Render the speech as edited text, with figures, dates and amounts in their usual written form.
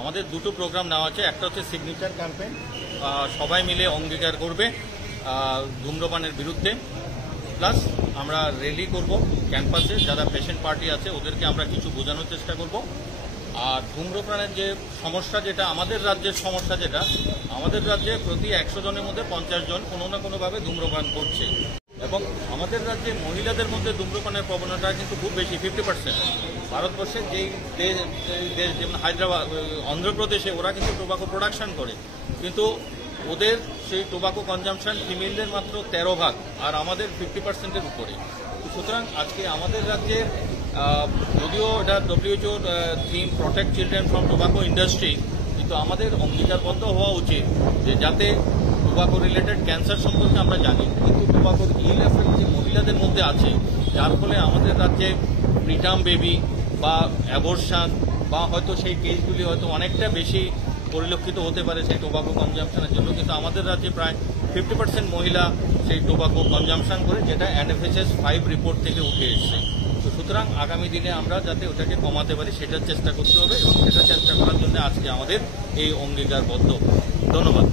আমাদের দুটো প্রোগ্রাম নেওয়া আছে। একটা হচ্ছে সিগনেচার ক্যাম্পেইন, সবাই মিলে অঙ্গীকার করবে ধূম্রপানের বিরুদ্ধে। প্লাস আমরা র্যালি করব ক্যাম্পাসে, যারা পেশেন্ট পার্টি আছে ওদেরকে আমরা কিছু বোঝানোর চেষ্টা করব। আর ধূম্রপানের যে সমস্যা, যেটা আমাদের রাজ্যের সমস্যা, যেটা আমাদের রাজ্যে প্রতি 100 জনের মধ্যে 50 জন কোনো না কোনোভাবে ধূম্রপান করছে। এবং আমাদের রাজ্যে মহিলাদের মধ্যে ধূম্রপানের প্রবণতা কিন্তু খুব বেশি, 50%। ভারতবর্ষের যেই দেশ যেমন হায়দ্রাবাদ, অন্ধ্রপ্রদেশে ওরা কিন্তু টোবাকো প্রোডাকশন করে, কিন্তু ওদের সেই টোবাকো কনজামশন ফিমেলদের মাত্র 13 ভাগ, আর আমাদের 50%-এর উপরে। সুতরাং আজকে আমাদের রাজ্যে, যদিও এটা WHO theme protect children from tobacco industry, কিন্তু আমাদের অঙ্গীকারবদ্ধ হওয়া উচিত যে যাতে টোবাকো রিলেটেড ক্যান্সার সম্পর্কে আমরা জানি, কিন্তু টোবাকোর ইল এফেক্ট যে মহিলাদের মধ্যে আছে, যার ফলে আমাদের রাজ্যে প্রিটার্ম বেবি বা অ্যাবর্শন বা হয়তো সেই কেসগুলি হয়তো অনেকটা বেশি পরিলক্ষিত হতে পারে সেই টোবাকো কনজামশনের জন্য। কিন্তু আমাদের রাজ্যে প্রায় 50% মহিলা সেই টোবাকো কনজামশন করে, যেটা NFHS 5 রিপোর্ট থেকে উঠে এসছে। তো সুতরাং আগামী দিনে আমরা যাতে ওটাকে কমাতে পারি সেটার চেষ্টা করতে হবে, এবং সেটা চেষ্টা করার জন্য আজকে আমাদের এই অঙ্গীকারবদ্ধ। ধন্যবাদ।